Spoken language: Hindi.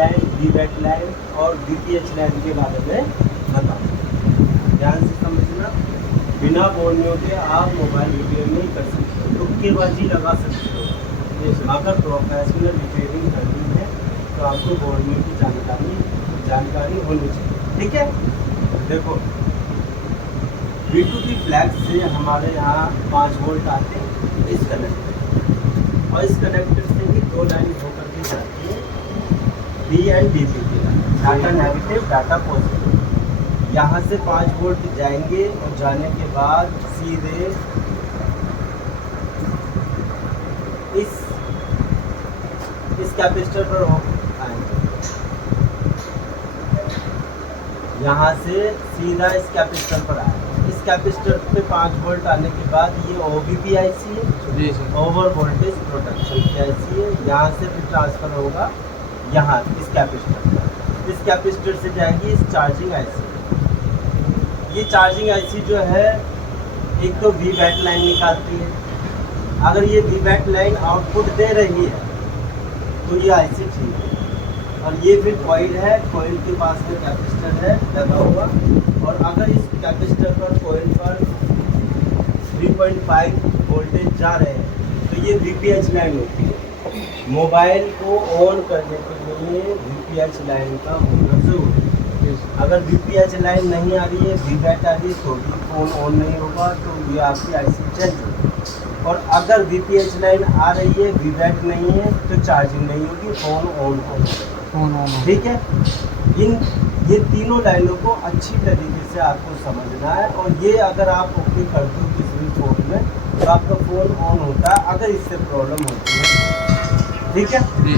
लाइन, वीवैट लाइन और वीपीएच लाइन के बारे में बताऊँ। ध्यान से समझना, बिना बोर्नियो के आप मोबाइल रिपेयर नहीं कर सकते, तुक्केबाजी लगा सकते हो। अगर प्रोफेशनल रिपेयरिंग करनी है तो आपको बोर्नियो की जानकारी होनी चाहिए। ठीक है, देखो V2P फ्लैग से हमारे यहाँ 5 वोल्ट आते हैं इस कनेक्टर, और इस कनेक्टर से ही 2 लाइन होकर के जाती है D एंड DC की line, data negative data positive. यहाँ से 5 वोल्ट जाएंगे और जाने के बाद सीधे इस कैपेसिटर पर आएंगे। यहाँ से सीधा इस कैपेसिटर पर आएंगे। इस कैपेसिटर पे 5 वोल्ट आने के बाद ये OVP IC है, ओवर वोल्टेज प्रोटेक्शन की IC है। यहाँ से फिर ट्रांसफ़र होगा यहाँ इस कैपेसिटर पर, इस कैपेसिटर से जाएगी इस चार्जिंग IC। ये चार्जिंग IC जो है एक तो वीवैट लाइन निकालती है। अगर ये वीवैट लाइन आउटपुट दे रही है तो ये IC ठीक है, और ये फिर कॉइल है, कॉइल के पास में कैपेसिटर है लगा हुआ, और अगर इस कैपेसिटर पर कॉइल पर 3.5 वोल्टेज जा रहे हैं तो ये VPH लाइन होती है। मोबाइल को ऑन करने के लिए VPH लाइन का होना जरूरी है। अगर VPH लाइन नहीं आ रही है, वीवैट आ रही है, तो भी फ़ोन ऑन नहीं होगा, तो ये आपकी IC चेंज होगी। और अगर VPH लाइन आ रही है, वीवैट नहीं है, तो चार्जिंग नहीं होगी, फ़ोन ऑन होगा। ठीक है, ये तीनों लाइनों को अच्छी तरीके से आपको समझना है, और ये अगर आप ओके करते हो किसी भी फ़ोन में तो आपका फ़ोन ऑन होता है। अगर इससे प्रॉब्लम होती है, ठीक है।